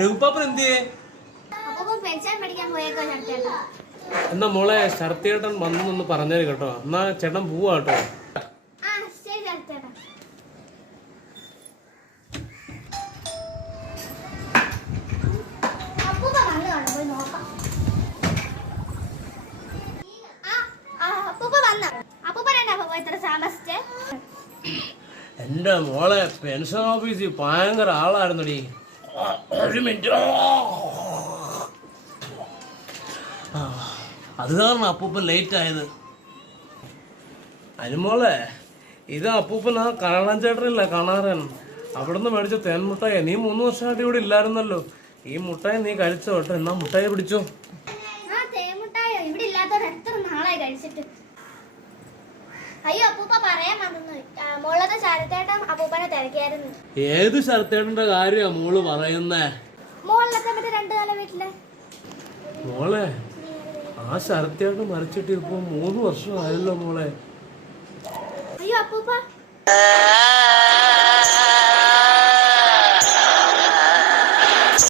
രഘുപ്പാപ്പൻ എന്തിയേ? എന്നാ മോളെ ശരത്തേട്ടൻ വന്നൊന്ന് പറഞ്ഞേര് കേട്ടോ. എന്നാ ചേട്ടൻ പോവാ കേട്ടോ. എന്റെ മോളെ പെൻഷൻ ഓഫീസിൽ ഭയങ്കര ആളായിരുന്നടി. ഒരു മിനിറ്റ്. അത് കാരണം അപ്പൂപ്പൻ ലേറ്റ് ആയത്. അനുമോളെ, ഇത് അപ്പൂപ്പൻ ആ കാണാൻ ചേട്ടനില്ല, കാണാറൻ. അവിടുന്ന് മേടിച്ച തേൻമുട്ടായി. നീ 3 വർഷമായിട്ട് ഇവിടെ ഇല്ലായിരുന്നല്ലോ. ഈ മുട്ടായി നീ കഴിച്ചോ കേട്ടോ. എന്നാ മുട്ടായി പിടിച്ചോ. അയ്യോ അപ്പൂപ്പ പറയാൻ മറന്നു. മോളത്തെ ശരത്തേട്ടൻ അപ്പൂപ്പനെ തിരക്കിയായിരുന്നു. ഏത് ശരത്തേട്ടന്റെ കാര്യമാ മോള് പറയുന്നേ? മോളിലൊക്കെ മറ്റേ 2 കാല വീട്ടിലെ മോളെ, ആ ശരത്തേട്ടൻ മരിച്ചിട്ട് ഇപ്പൊ 3 വർഷമായല്ലോ മോളെ. അയ്യോ അപ്പൂപ്പ